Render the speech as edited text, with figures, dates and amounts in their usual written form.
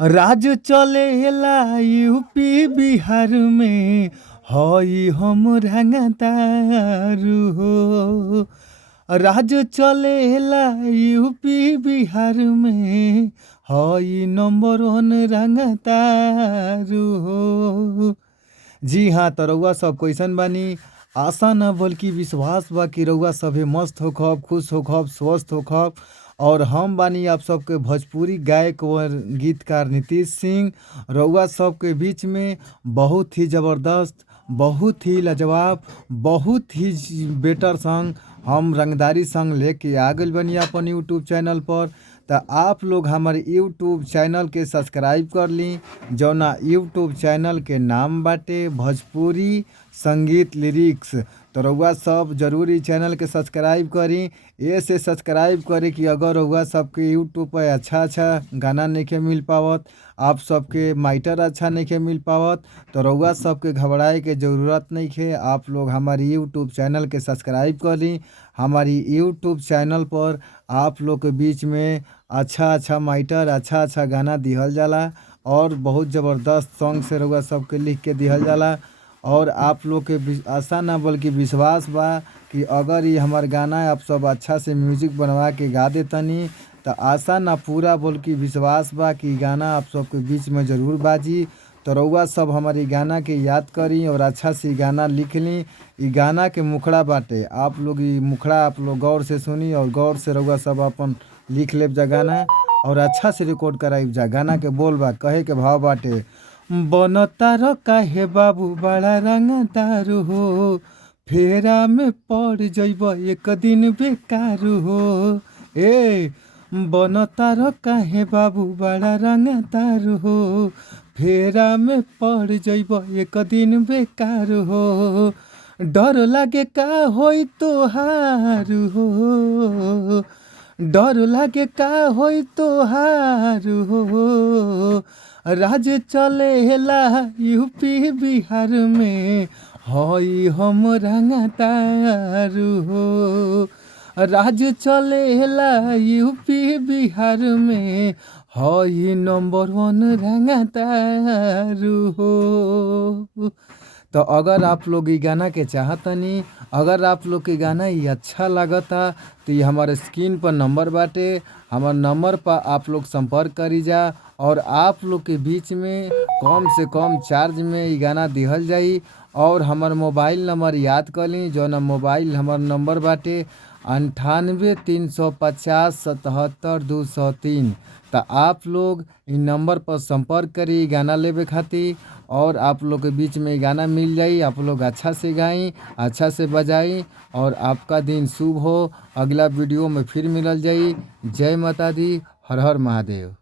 राज चलेला यूपी बिहार में हई हम रंगदारू हो। राज चलेला यूपी बिहार में हई नंबर वन रंगदारू हो। जी हाँ, तो रउआ सब कैसन बानी? आशा ना बल्कि विश्वास बा कि रउआ सभे मस्त होखब, खुश होखब, स्वस्थ होखब। और हम बानी आप सबके भोजपुरी गायक व गीतकार नीतीश सिंह। रउआ सबके बीच में बहुत ही ज़बरदस्त, बहुत ही लाजवाब, बहुत ही बेटर सॉन्ग हम रंगदारी सॉन्ग लेके आ गइल बानी अपन यूट्यूब चैनल पर। तो आप लोग हमारे यूट्यूब चैनल के सब्सक्राइब कर ली, जौना यूट्यूब चैनल के नाम बाटे भोजपुरी संगीत लिरिक्स। तो रउआ सब जरूर ई चैनल के सब्सक्राइब करी। ये से सब्सक्राइब करे कि अगर रउआ सबके यूट्यूब पर अच्छा गाना नहीं मिल पावत, आप सबके माइटर अच्छा नहीं मिल पावत, तो रउआ सबके घबराए के ज़रूरत नहीं है। आप लोग हमारी यूट्यूब चैनल के सब्सक्राइब करी। हमारी यूट्यूब चैनल पर आप लोग के बीच में अच्छा माइटर, अच्छा गाना दिहल जाला और बहुत ज़बरदस्त सॉन्ग से रउआ सबके लिख के दिहल जाला। और आप लोग के आशा ना बल्कि विश्वास बा कि अगर ये हमार गाना आप सब अच्छा से म्यूजिक बनवा के गा देतनी, तो आशा ना पूरा बल्कि विश्वास बा कि गाना आप सबके बीच में ज़रूर बाजी। तो रउआ सब हमारी गाना के याद करी और अच्छा से गाना लिख ली। ये गाना के मुखड़ा बाटे, आप लोग ये मुखड़ा आप लोग गौर से सुनी और गौर से रउआ सब अपन लिख लेब जा गाना और अच्छा से रिकॉर्ड कराइब जा। गाना के बोल बा, कहे के भाव बाटे, बनतार काहे बाबू बड़ा रंगदार हो, फेरा में पड़ जइब एक दिन बेकार हो। ए बनतार काहे बाबू बड़ा रंगदार हो, फेरा में पड़ जइब एक दिन बेकार हो। डर लागे का होई तोहार हो, डर लागे का होई तोहार हो। राज चलेला यूपी बिहार में हई हम रंगदार हो। राज चलेला यूपी बिहार में हई नंबर वन रंगदार हो। तो अगर आप लोग ये गाना के चाहतनी, अगर आप लोग के गाना ये अच्छा लगता, तो ये हमारे स्क्रीन पर नंबर बाटे, हमारे नंबर पर आप लोग संपर्क करी जा और आप लोग के बीच में कम से कम चार्ज में ये गाना दिहल जाई। और हमार मोबाइल नंबर याद कर ली, जो ना मोबाइल हमार नंबर बाटे 98 350 77 203। तो आप लोग इन नंबर पर संपर्क करी गाना लेवे खातिर और आप लोग के बीच में गाना मिल जाई। आप लोग अच्छा से गाई, अच्छा से बजाई और आपका दिन शुभ हो। अगला वीडियो में फिर मिलल जाई। जय माता दी, हर हर महादेव।